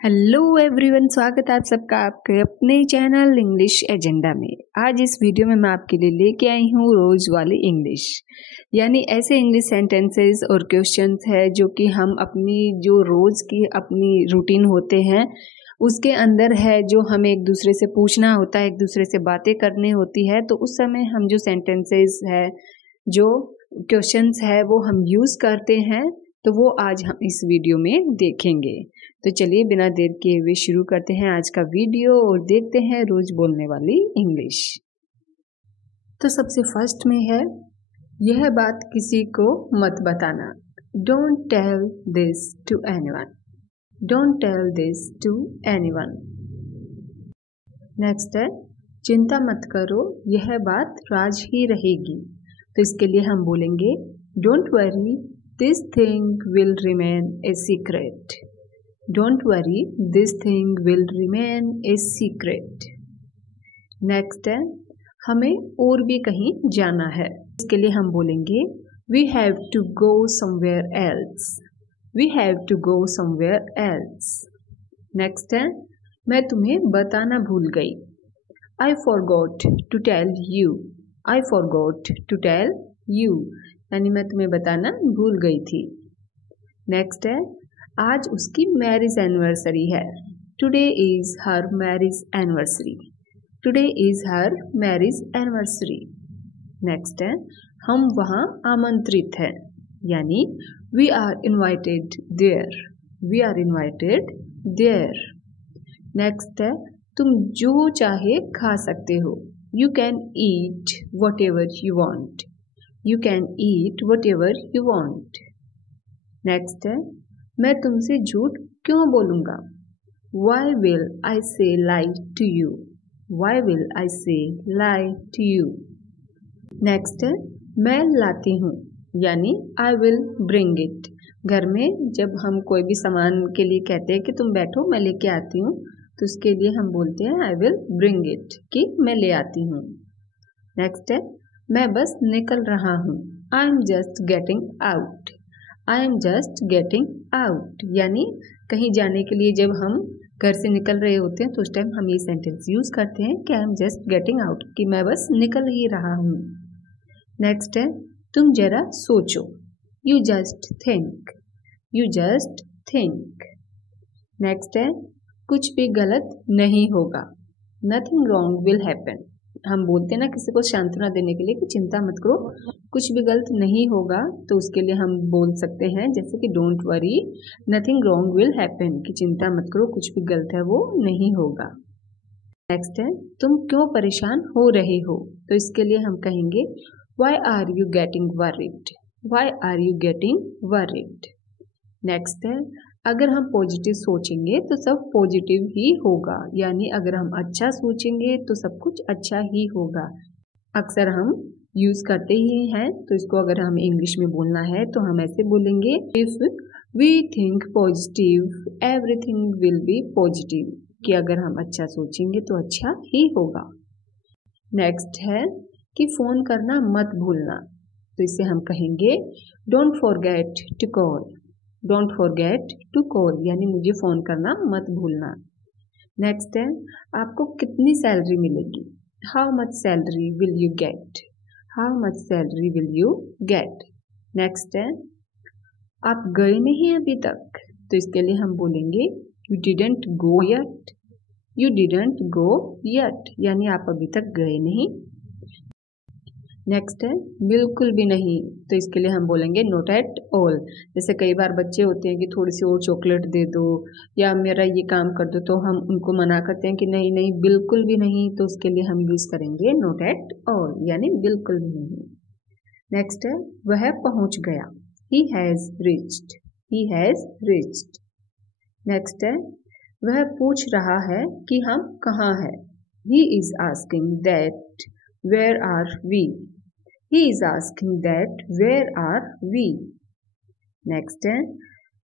Hello everyone, स्वागत है आप सबका आपके अपने चैनल इंग्लिश एजेंडा में। आज इस वीडियो में मैं आपके लिए लेके आई हूँ रोज वाली इंग्लिश, यानी ऐसे इंग्लिश सेंटेंसेस और क्वेश्चंस है जो कि हम अपनी जो रोज की अपनी रूटीन होते हैं उसके अंदर है, जो हमें एक दूसरे से पूछना होता है, एक दूसरे से बातें करनी होती है, तो उस समय हम जो सेंटेंसेस है, जो क्वेश्चंस है वो हम यूज़ करते हैं। तो वो आज हम इस वीडियो में देखेंगे। तो चलिए बिना देर किए हुए शुरू करते हैं आज का वीडियो और देखते हैं रोज बोलने वाली इंग्लिश। तो सबसे फर्स्ट में है, यह बात किसी को मत बताना। Don't tell this to anyone. Don't tell this to anyone. Next है, चिंता मत करो, यह बात राज ही रहेगी। तो इसके लिए हम बोलेंगे don't worry, this thing will remain a secret. Don't worry, this thing will remain a secret. Next है, हमें और भी कहीं जाना है। इसके लिए हम बोलेंगे we have to go somewhere else. We have to go somewhere else. Next है, मैं तुम्हें बताना भूल गई। I forgot to tell you. I forgot to tell you. यानी मैं तुम्हें बताना भूल गई थी। नेक्स्ट है, आज उसकी मैरिज एनिवर्सरी है। Today is her marriage anniversary. Today is her marriage anniversary. Next है, हम वहाँ आमंत्रित हैं, यानी we are invited there. We are invited there. Next है, तुम जो चाहे खा सकते हो। You can eat whatever you want. You can eat whatever you want. Next है, मैं तुमसे झूठ क्यों बोलूँगा। Y will I say lie to you. Why will I say lie to you. Next है, मैं लाती हूँ, यानी आई विल ब्रिंग इट। घर में जब हम कोई भी सामान के लिए कहते हैं कि तुम बैठो मैं लेके आती हूँ, तो उसके लिए हम बोलते हैं आई विल ब्रिंग इट, कि मैं ले आती हूँ। नेक्स्ट है, मैं बस निकल रहा हूँ। I am just getting out. I am just getting out, यानी कहीं जाने के लिए जब हम घर से निकल रहे होते हैं तो उस टाइम हम ये सेंटेंस यूज करते हैं कि I am just getting out, कि मैं बस निकल ही रहा हूँ। नेक्स्ट है, तुम जरा सोचो। You just think. You just think. Next है, कुछ भी गलत नहीं होगा। Nothing wrong will happen. हम बोलते हैं ना किसी को सांत्वना देने के लिए कि चिंता मत करो, कुछ भी गलत नहीं होगा, तो उसके लिए हम बोल सकते हैं जैसे कि don't worry, nothing wrong will happen, कि चिंता मत करो, कुछ भी गलत है वो नहीं होगा। नेक्स्ट है, तुम क्यों परेशान हो रहे हो। तो इसके लिए हम कहेंगे why are you getting worried. Why are you getting worried. Next है, अगर हम पॉजिटिव सोचेंगे तो सब पॉजिटिव ही होगा, यानी अगर हम अच्छा सोचेंगे तो सब कुछ अच्छा ही होगा। अक्सर हम यूज करते ही हैं, तो इसको अगर हमें इंग्लिश में बोलना है तो हम ऐसे बोलेंगे if we think positive everything will be positive, कि अगर हम अच्छा सोचेंगे तो अच्छा ही होगा। नेक्स्ट है कि फोन करना मत भूलना। तो इसे हम कहेंगे don't forget to call. Don't forget to call, यानी मुझे फ़ोन करना मत भूलना। नेक्स्ट है, आपको कितनी सैलरी मिलेगी। How much salary will you get. How much salary will you get. Next है, आप गए नहीं अभी तक। तो इसके लिए हम बोलेंगे you didn't go yet. You didn't go yet, यानी आप अभी तक गए नहीं। नेक्स्ट है, बिल्कुल भी नहीं। तो इसके लिए हम बोलेंगे नॉट एट ऑल। जैसे कई बार बच्चे होते हैं कि थोड़ी सी और चॉकलेट दे दो या मेरा ये काम कर दो, तो हम उनको मना करते हैं कि नहीं नहीं बिल्कुल भी नहीं, तो उसके लिए हम यूज़ करेंगे नॉट एट ऑल, यानी बिल्कुल भी नहीं। नेक्स्ट है, वह पहुंच गया। He has reached. He has reached. Next है, वह पूछ रहा है कि हम कहाँ हैं। He is asking that where are we. He is asking that where are we? Next है,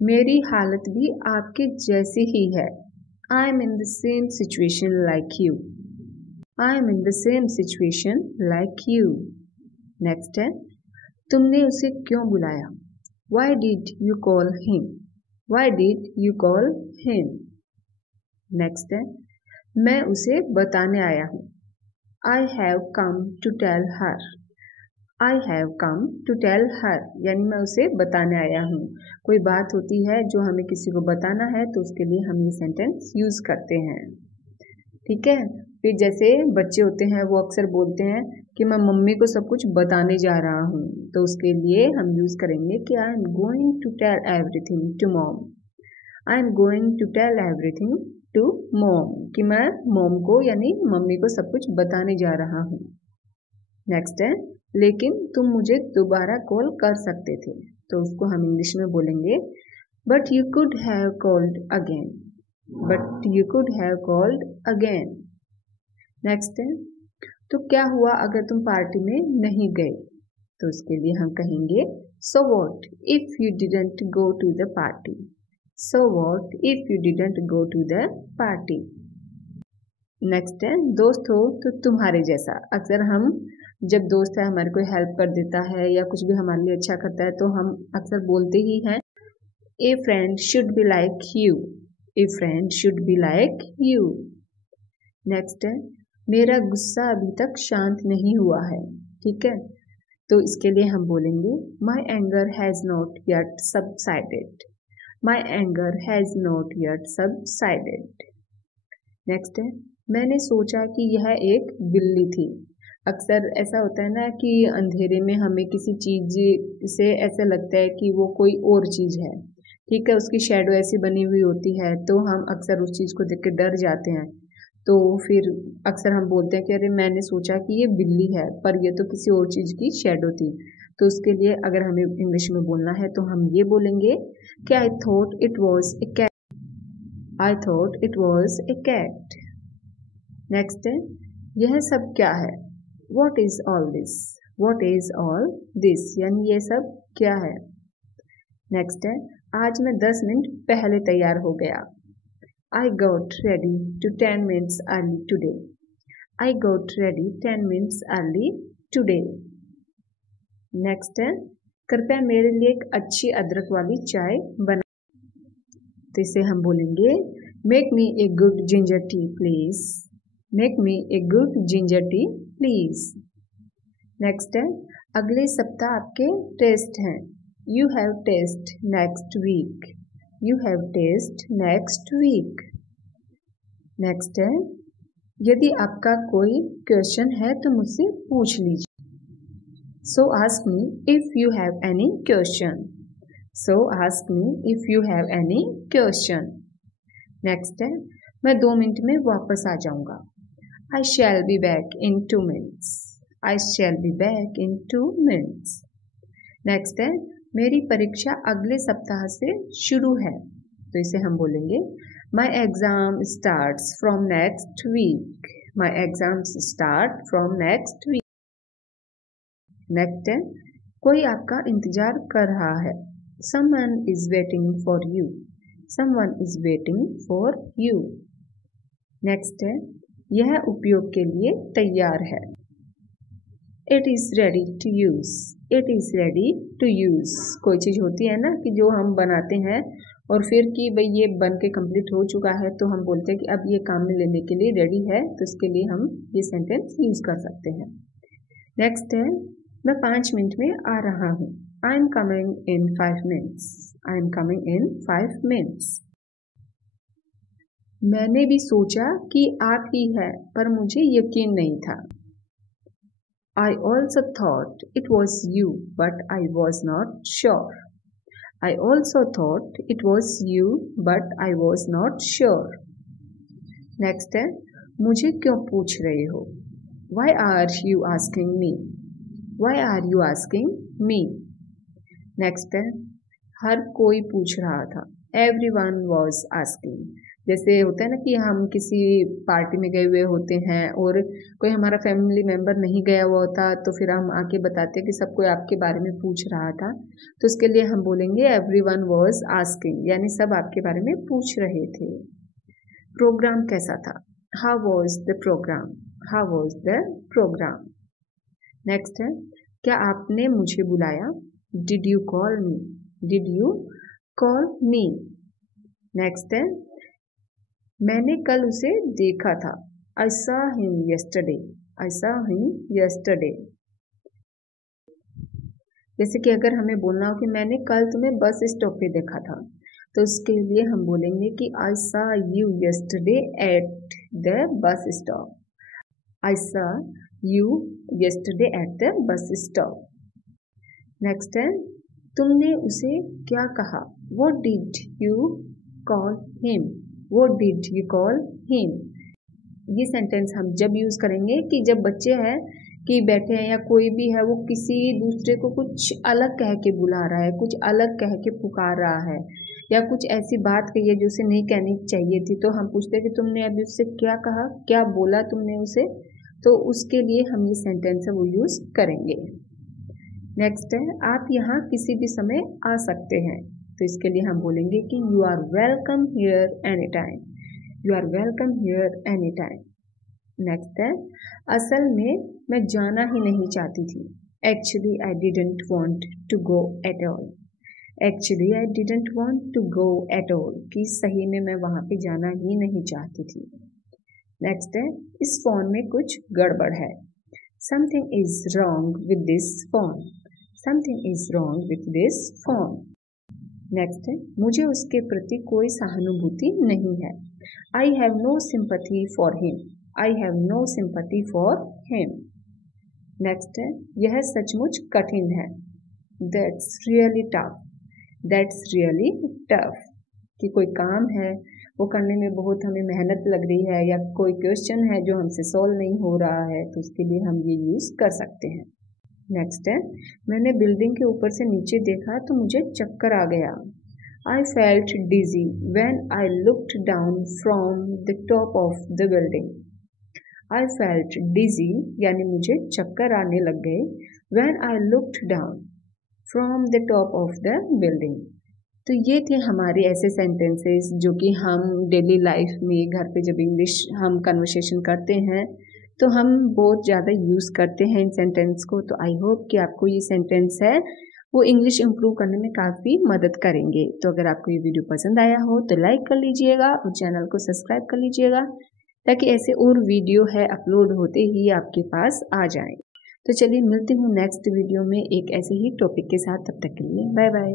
मेरी हालत भी आपके जैसी ही है। I am in the same situation like you. I am in the same situation like you. Next है, तुमने उसे क्यों बुलाया। Why did you call him? Why did you call him? Next है मैं उसे बताने आया हूँ। I have come to tell her. I have come to tell her यानी मैं उसे बताने आया हूँ। कोई बात होती है जो हमें किसी को बताना है तो उसके लिए हम ये सेंटेंस यूज करते हैं। ठीक है, फिर जैसे बच्चे होते हैं वो अक्सर बोलते हैं कि मैं मम्मी को सब कुछ बताने जा रहा हूँ, तो उसके लिए हम यूज करेंगे कि I am going to tell everything to mom. I am going to tell everything to mom कि मैं मॉम को यानी मम्मी को सब कुछ बताने जा रहा हूँ। नेक्स्ट है लेकिन तुम मुझे दोबारा कॉल कर सकते थे, तो उसको हम इंग्लिश में बोलेंगे but you could have called again. But you could have called again. Next है तो क्या हुआ अगर तुम पार्टी में नहीं गए, तो उसके लिए हम कहेंगे so what if you didn't go to the party. So what if you didn't go to the party. Next है दोस्त हो तो तुम्हारे जैसा। अक्सर हम जब दोस्त है हमारे कोई हेल्प कर देता है या कुछ भी हमारे लिए अच्छा करता है तो हम अक्सर बोलते ही हैं ए friend should be like you. A friend should be like you. Next है मेरा गुस्सा अभी तक शांत नहीं हुआ है। ठीक है, तो इसके लिए हम बोलेंगे माई anger has not yet subsided. My anger has not yet subsided. Next है मैंने सोचा कि यह एक बिल्ली थी। अक्सर ऐसा होता है ना कि अंधेरे में हमें किसी चीज से ऐसा लगता है कि वो कोई और चीज है। ठीक है, उसकी शेडो ऐसी बनी हुई होती है तो हम अक्सर उस चीज को देख के डर जाते हैं। तो फिर अक्सर हम बोलते हैं कि अरे मैंने सोचा कि ये बिल्ली है पर ये तो किसी और चीज की शेडो थी। तो उसके लिए अगर हमें इंग्लिश में बोलना है तो हम ये बोलेंगे कि I thought it was a cat. I thought it was a cat. Next है यह सब क्या है। What is all this. What is all this यानी ये सब क्या है। नेक्स्ट है आज मैं 10 मिनट पहले तैयार हो गया। I got ready to 10 minutes early today. I got ready 10 minutes early today. Next है कृपया मेरे लिए एक अच्छी अदरक वाली चाय बना। तो इसे हम बोलेंगे Make me a good ginger tea please. Make me a good ginger tea please. Next है अगले सप्ताह आपके टेस्ट हैं। You have test next week. You have test next week. Next है यदि आपका कोई क्वेश्चन है तो मुझसे पूछ लीजिए। So ask me if you have any question. So ask me if you have any question. Next है मैं 2 मिनट में वापस आ जाऊंगा। I shall be back in 2 minutes. I shall be back in 2 minutes. Next है मेरी परीक्षा अगले सप्ताह से शुरू है, तो इसे हम बोलेंगे My exam starts from next week. My exams start from next week. Next है कोई आपका इंतजार कर रहा है। Someone is waiting for you. Someone is waiting for you. Next है यह उपयोग के लिए तैयार है। It is ready to use. It is ready to use. कोई चीज होती है ना कि जो हम बनाते हैं और फिर कि भाई ये बन के कंप्लीट हो चुका है तो हम बोलते हैं कि अब ये काम में लेने के लिए रेडी है, तो इसके लिए हम ये सेंटेंस यूज कर सकते हैं। नेक्स्ट है मैं 5 मिनट में आ रहा हूँ। I am coming in 5 minutes. I am coming in 5 minutes. मैंने भी सोचा कि आप ही है पर मुझे यकीन नहीं था। I also thought it was you but I was not sure. I also thought it was you but I was not sure. Next है मुझे क्यों पूछ रहे हो। Why are you asking me? Why are you asking me? Next है हर कोई पूछ रहा था। Everyone was asking. जैसे होता है ना कि हम किसी पार्टी में गए हुए होते हैं और कोई हमारा फैमिली मेंबर नहीं गया हुआ होता तो फिर हम आके बताते हैं कि सब कोई आपके बारे में पूछ रहा था, तो इसके लिए हम बोलेंगे एवरीवन वाज आस्किंग यानी सब आपके बारे में पूछ रहे थे। प्रोग्राम कैसा था। How was the programme. How was the programme. Next है क्या आपने मुझे बुलाया। Did you call me. Did you call me. Next है मैंने कल उसे देखा था। I saw him yesterday. I saw him yesterday. जैसे कि अगर हमें बोलना हो कि मैंने कल तुम्हें बस स्टॉप पे देखा था, तो उसके लिए हम बोलेंगे कि I saw you yesterday at the bus stop. I saw you yesterday at the bus stop. Next है, तुमने उसे क्या कहा? What did you call him? What did you call him? ये सेंटेंस हम जब यूज़ करेंगे कि जब बच्चे हैं कि बैठे हैं या कोई भी है वो किसी दूसरे को कुछ अलग कह के बुला रहा है, कुछ अलग कह के पुकार रहा है या कुछ ऐसी बात कही है जो उसे नहीं कहनी चाहिए थी, तो हम पूछते हैं कि तुमने अभी उससे क्या कहा, क्या बोला तुमने उसे, तो उसके लिए हम ये सेंटेंस है वो यूज़ करेंगे। नेक्स्ट है, आप यहाँ किसी भी समय आ सकते हैं, तो इसके लिए हम बोलेंगे कि you are welcome here any time. You are welcome here any time. Next है, असल में मैं जाना ही नहीं चाहती थी। Actually I didn't want to go at all. Actually I didn't want to go at all, कि सही में मैं वहाँ पे जाना ही नहीं चाहती थी। नेक्स्ट है, इस फोन में कुछ गड़बड़ है। Something is wrong with this phone. Something is wrong with this phone. Next है, मुझे उसके प्रति कोई सहानुभूति नहीं है। I have no sympathy for him. I have no sympathy for him. Next है, यह सचमुच कठिन है। That's really tough. That's really tough, कि कोई काम है वो करने में बहुत हमें मेहनत लग रही है या कोई क्वेश्चन है जो हमसे सॉल्व नहीं हो रहा है, तो उसके लिए हम ये यूज़ कर सकते हैं। नेक्स्ट है, मैंने बिल्डिंग के ऊपर से नीचे देखा तो मुझे चक्कर आ गया। I felt dizzy when I looked down from the top of the building. I felt dizzy यानी मुझे चक्कर आने लग गए when I looked down from the top of the building. तो ये थे हमारे ऐसे सेंटेंसेस जो कि हम डेली लाइफ में घर पे जब इंग्लिश हम कन्वर्सेशन करते हैं तो हम बहुत ज़्यादा यूज़ करते हैं इन सेंटेंस को। तो आई होप कि आपको ये सेंटेंस है वो इंग्लिश इम्प्रूव करने में काफ़ी मदद करेंगे। तो अगर आपको ये वीडियो पसंद आया हो तो लाइक कर लीजिएगा और चैनल को सब्सक्राइब कर लीजिएगा ताकि ऐसे और वीडियो है अपलोड होते ही आपके पास आ जाएं। तो चलिए मिलती हूँ नेक्स्ट वीडियो में एक ऐसे ही टॉपिक के साथ, तब तक के लिए बाय बाय।